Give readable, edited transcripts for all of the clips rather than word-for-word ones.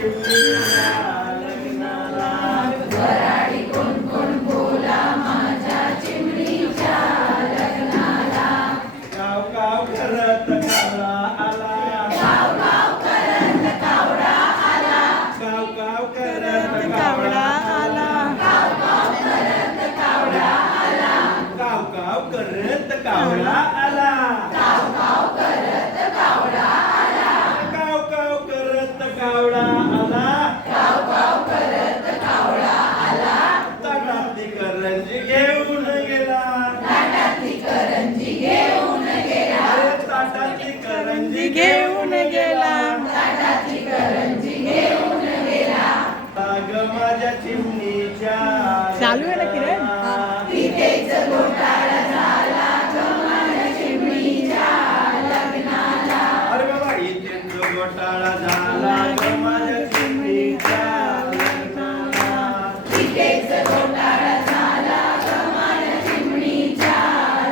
चिमणीच्या लग्नाला वराडी कोण कोण बोला माझ्या चिमणीच्या लग्नाला. गाव गाव करत कावळा आला गाव गाव करत कावळा आला. गाव गाव करत कावळा आला गाव गाव करत कावळा आला. गाव गाव करत कावळा आला गाव गाव करत कावळा आला. गाव गाव करत कावळा आला गाव गाव करत कावळा आला. ताटातली करंजी घेऊन गेला ताटातली करंजी घेऊन गेला. अरे ताटातली करंजी घेऊन गेला. ताटातली करंजी घेऊन गेला. अग माझ्या चिमणीच्या चालू आहे ना किरण? तिथेच घोटाळा झाला ग माझ्या चिमणीच्या लग्नाला. अरे बाबा इथेच घोटाळा झाला ग माझ्या चिमणीच्या लग्नाला तिथेच घोटाळा झाला ग माझ्या चिमणीच्या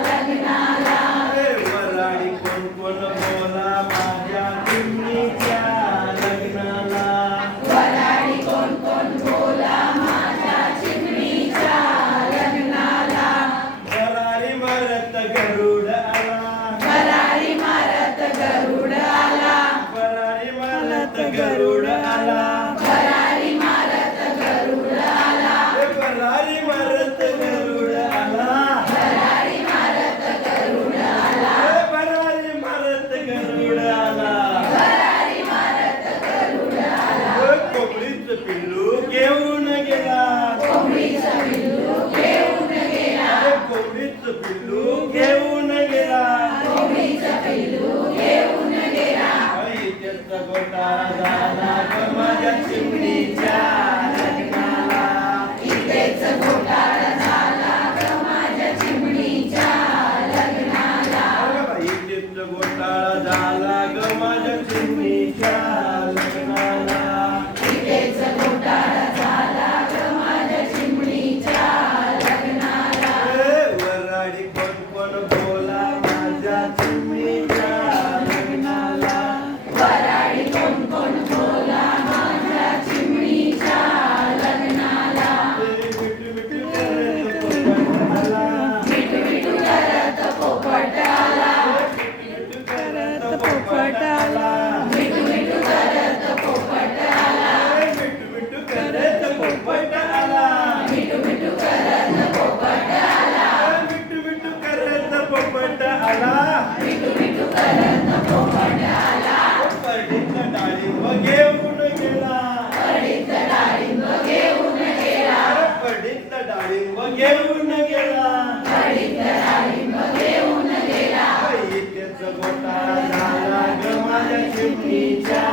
लग्नाला. अरे वराडी कोण कोण बोला माझ्या चिमणीच्या लग्नाला वराडी कोण कोण बोला माझ्या चिमणीच्या लग्नाला. वराडी मारत गरुड आला भरारी मारत गरुड आला. वराडी मारत गरुड आला भरारी मारत गरुड आला. वराडी मारत गरुड आला भरारी मारत गरुड आला. वराडी मारत गरुड आला भरारी मारत गरुड आला. कोंबडीचं पिल्लू घेऊन गेला कोंबडीचं पिल्लू घेऊन गेला. कोंबडीचं पिल्लू घेऊन गेला कोंबडीचं पिल्लू घेऊन गेला. इथेच घोटाळा झाला ग माझ्या चिमणीच्या लग्नाला इथेच घोटाळा झाला ग माझ्या चिमणीच्या लग्नाला. इथेच घोटाळा झाला ग माझ्या चिमणीच्या लग्नाला इथेच घोटाळा झाला ग माझ्या चिमणीच्या लग्नाला. वराडी कोण कोण बोला माझ्या चिमणीच्या लग्नाला वराडी कोण कोण बोला माझ्या चिमणीच्या लग्नाला. मिठू मिठू करत पोपट आला मिठू मिठू करत पोपट आला. मिठू करत पोपट आला मिठू मिठू करत पोपट आला. मिठू मिठू करत पोपट आला मिठू मिठू करत पोपट आला. मिठू मिठू करत पोपट आला मिठू मिठू करत पोपट आला. परडीत डाळिंब घेऊन गेला पडीत डाळिंब घेऊन गेला. परडीत डाळिंब घेऊन गेला पडीत डाळिंब घेऊन गेला. इथेच घोटाळा झाला ग माझ्या चिमणीच्या